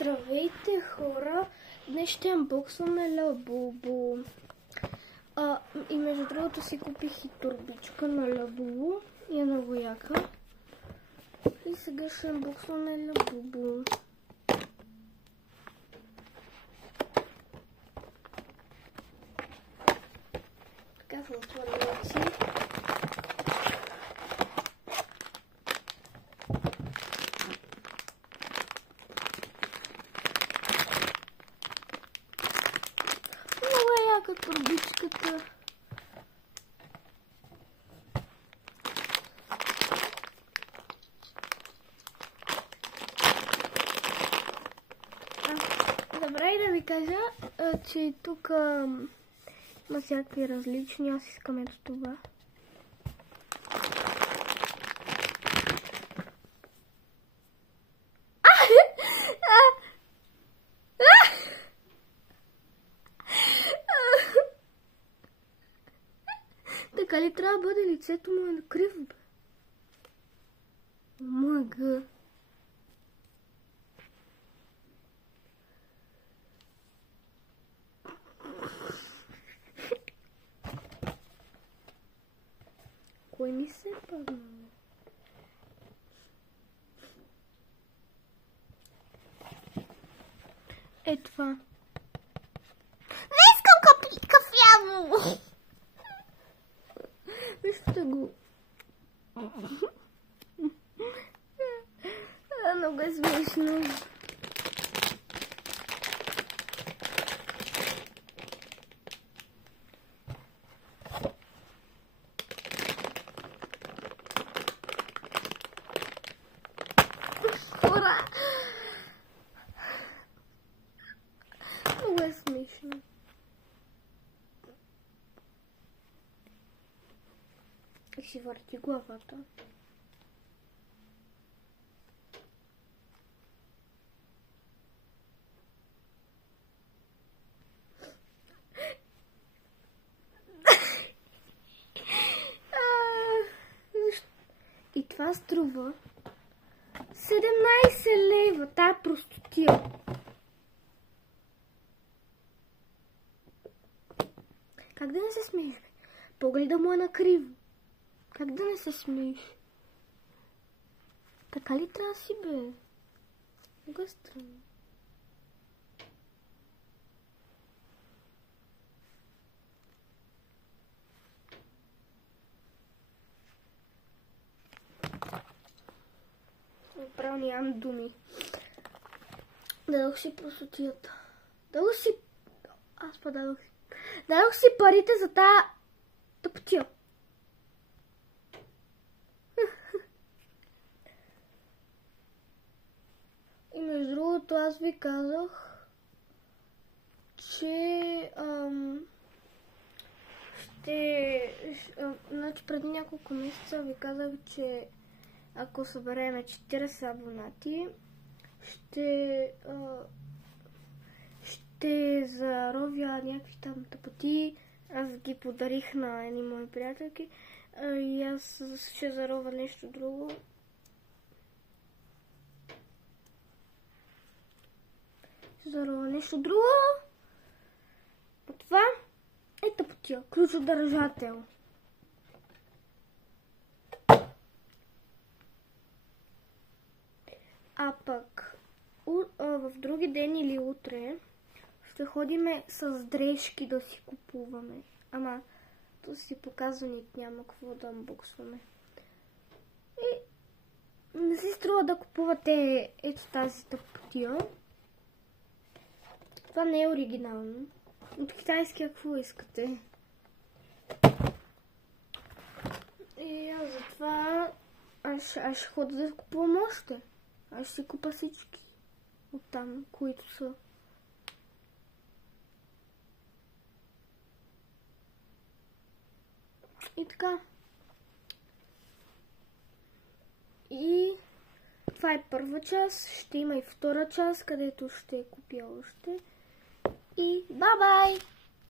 Здравейте, хора! Днес ще анбоксваме Лабубу. И между другото си купих и турбичка на Лабубу и е много яка. И сега ще анбоксваме Лабубу. Така съм отворила си. Турбичката. Добре, да ви кажа, че тук има всякакви различни. Аз искам ето това. Така ли трябва да бъде лицето му на криво, бе? Мага. Кой ми се е паднало? Е това. Не искам кафяво! Вижте го. Много е смешно. Ура! Много е смешно. И си върти главата. И това струва 17 лева. Тая простотия. Как да не се смееш, бе? Погледа му е накриво. Как да не се смееш? Така ли трябва си, бе? Много е странно. Направо нямам думи. Дадох си простотията. Дадох си... Аз подадох си. Дадох си парите за тая тъпотия. И между другото аз ви казах, че значи преди няколко месеца ви казах, че ако събереме 40 абонати, ще заровя някакви там тъпоти. Аз ги подарих на едни мои приятелки и аз ще заровя нещо друго. Нещо друго. От това е тъпотия. Ключодържател. А пък в други ден или утре ще ходиме с дрежки да си купуваме. Ама то си показване няма какво да анбоксваме. И не си струва да купувате ето тази тъпотия. Това не е оригинално. От китайски какво искате? И аз затова аз ще ходя да купувам още. Аз ще си купа всички оттам, които са. И така. И това е първа част. Ще има и втора част, където ще купя още. И бай-бай!